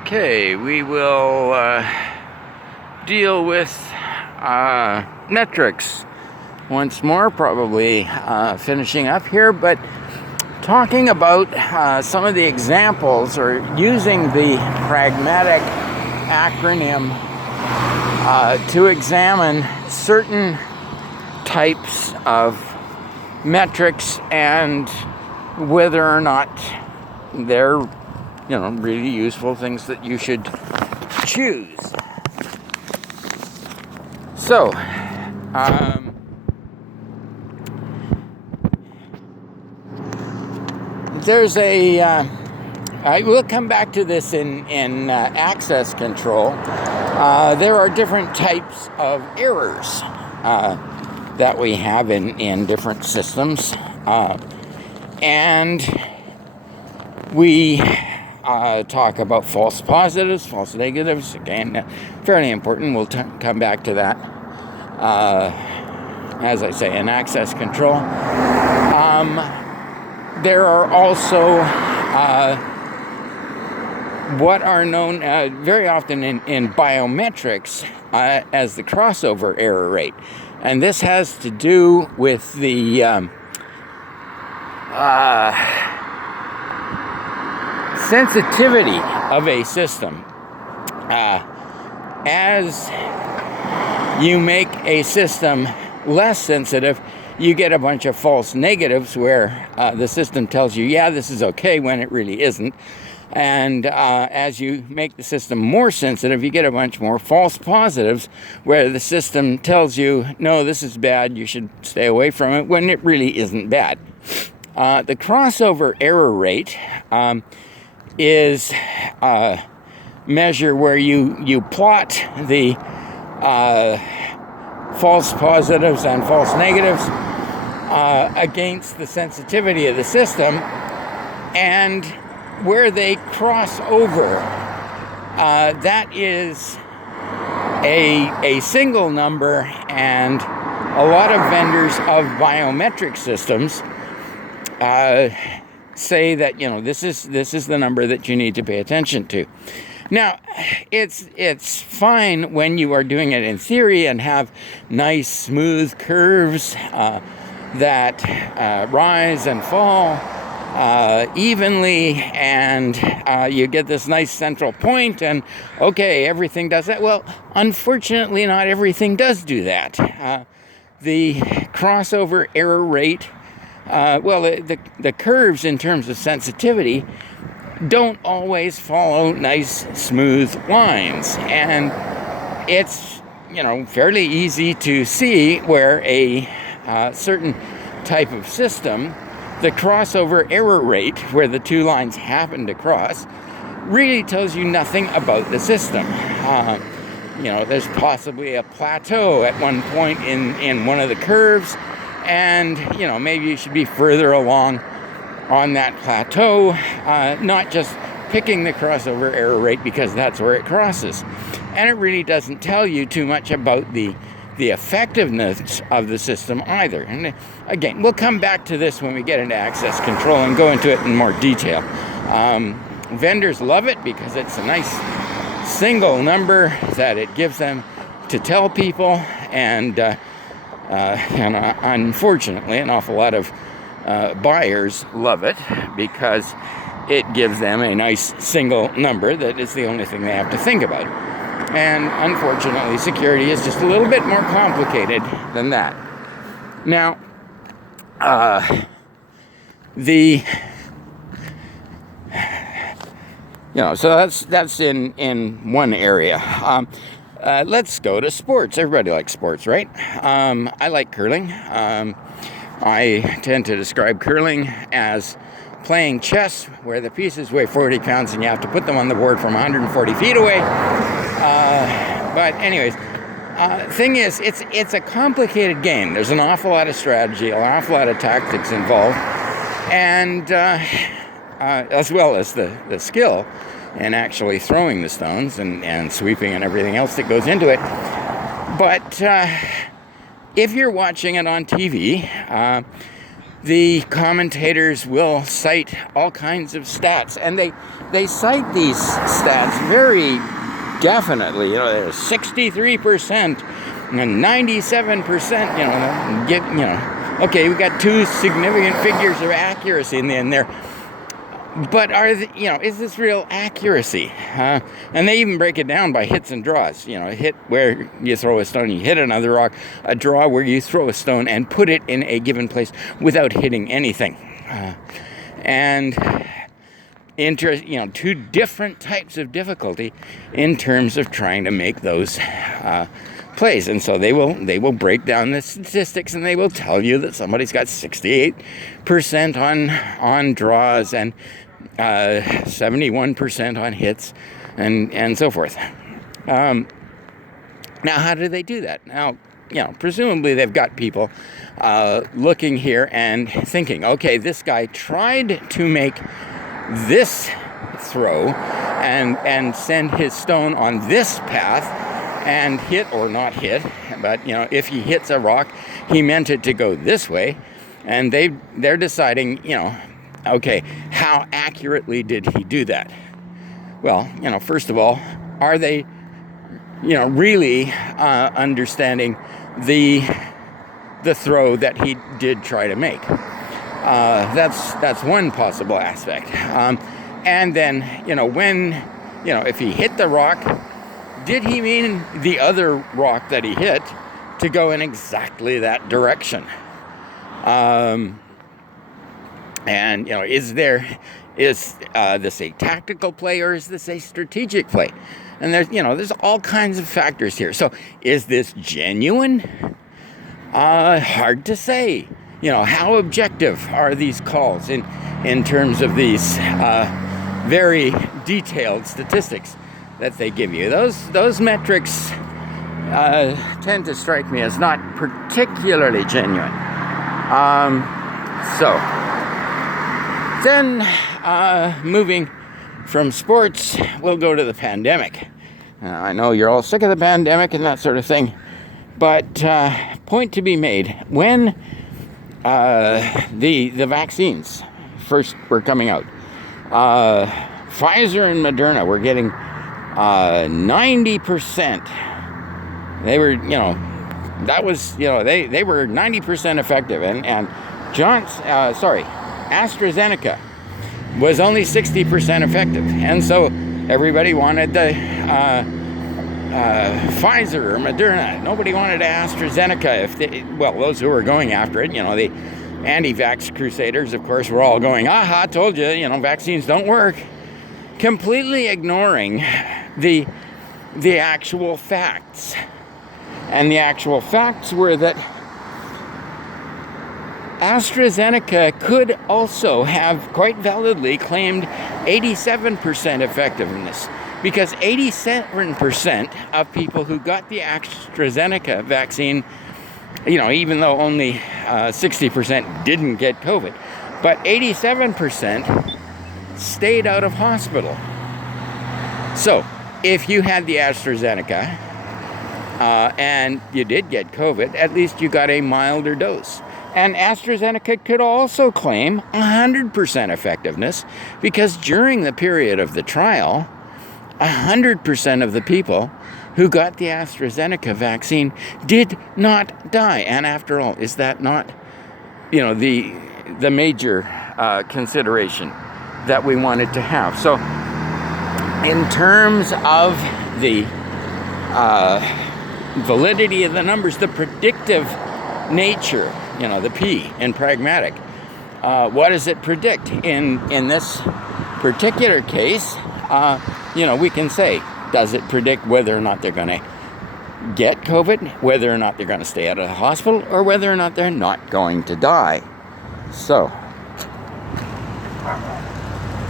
Okay, we will deal with metrics once more, probably finishing up here, but talking about some of the examples or using the pragmatic acronym to examine certain types of metrics and whether or not they're really useful things that you should choose. So, there's I will come back to this in access control. There are different types of errors that we have in different systems, and we talk about false positives, false negatives. Again, fairly important. We'll come back to that, as I say, in access control. There are also what are known very often in biometrics as the crossover error rate. And this has to do with the sensitivity of a system. As you make a system less sensitive, you get a bunch of false negatives where the system tells you, yeah, this is okay, when it really isn't. And as you make the system more sensitive, you get a bunch more false positives where the system tells you, no, this is bad, you should stay away from it, when it really isn't bad. The crossover error rate is a measure where you plot the false positives and false negatives against the sensitivity of the system, and where they cross over, that is a single number, and a lot of vendors of biometric systems say that this is the number that you need to pay attention to. Now, it's fine when you are doing it in theory and have nice smooth curves that rise and fall evenly, and you get this nice central point, and okay, everything does that. Well, unfortunately, not everything does do that. The crossover error rate, the curves in terms of sensitivity don't always follow nice smooth lines, and it's fairly easy to see where a certain type of system, the crossover error rate, where the two lines happen to cross, really tells you nothing about the system. There's possibly a plateau at one point in one of the curves, and maybe you should be further along on that plateau, not just picking the crossover error rate because that's where it crosses. And it really doesn't tell you too much about the effectiveness of the system either. And again, we'll come back to this when we get into access control and go into it in more detail. Vendors love it because it's a nice single number that it gives them to tell people, and unfortunately, an awful lot of buyers love it because it gives them a nice single number that is the only thing they have to think about. And unfortunately, security is just a little bit more complicated than that. Now, so that's in one area. Let's go to sports. Everybody likes sports, right? I like curling. I tend to describe curling as playing chess, where the pieces weigh 40 pounds and you have to put them on the board from 140 feet away. But anyways, thing is, it's a complicated game. There's an awful lot of strategy, an awful lot of tactics involved, and as well as the skill in actually throwing the stones and sweeping and everything else that goes into it. But if you're watching it on TV, the commentators will cite all kinds of stats, and they cite these stats very definitely. You know, there's 63% and 97%. Okay, we got two significant figures of accuracy in there. But is this real accuracy? And they even break it down by hits and draws. A hit where you throw a stone, you hit another rock. A draw where you throw a stone and put it in a given place without hitting anything. And two different types of difficulty in terms of trying to make those plays. And so they will break down the statistics, and they will tell you that somebody's got 68% on draws and 71% on hits, and so forth. Now, how do they do that? Now, presumably they've got people looking here and thinking, okay, this guy tried to make this throw and send his stone on this path and hit or not hit, but if he hits a rock, he meant it to go this way, and they're deciding, okay, how accurately did he do that? Well, first of all, are they really understanding the throw that he did try to make? That's one possible aspect. And then if he hit the rock, did he mean the other rock that he hit to go in exactly that direction? And is this a tactical play, or is this a strategic play? And there's all kinds of factors here. So is this genuine? Hard to say. How objective are these calls in terms of these very detailed statistics that they give you? Those metrics tend to strike me as not particularly genuine. So then, moving from sports, we'll go to the pandemic. I know you're all sick of the pandemic and that sort of thing, but point to be made: when the vaccines first were coming out, Pfizer and Moderna were getting 90%. They were, that was, they were 90% effective, and AstraZeneca was only 60% effective, and so everybody wanted the Pfizer or Moderna. Nobody wanted AstraZeneca. Those who were going after it, the anti-vax crusaders, of course, were all going, "Aha, told you, vaccines don't work," completely ignoring the actual facts. And the actual facts were that AstraZeneca could also have quite validly claimed 87% effectiveness, because 87% of people who got the AstraZeneca vaccine, even though only 60% didn't get COVID, but 87% stayed out of hospital. So if you had the AstraZeneca and you did get COVID, at least you got a milder dose. And AstraZeneca could also claim 100% effectiveness, because during the period of the trial, 100% of the people who got the AstraZeneca vaccine did not die. And after all, is that not, the major consideration that we wanted to have? So in terms of the validity of the numbers, the predictive nature, the P in pragmatic, what does it predict? In this particular case, we can say, does it predict whether or not they're going to get COVID, whether or not they're going to stay out of the hospital, or whether or not they're not going to die? So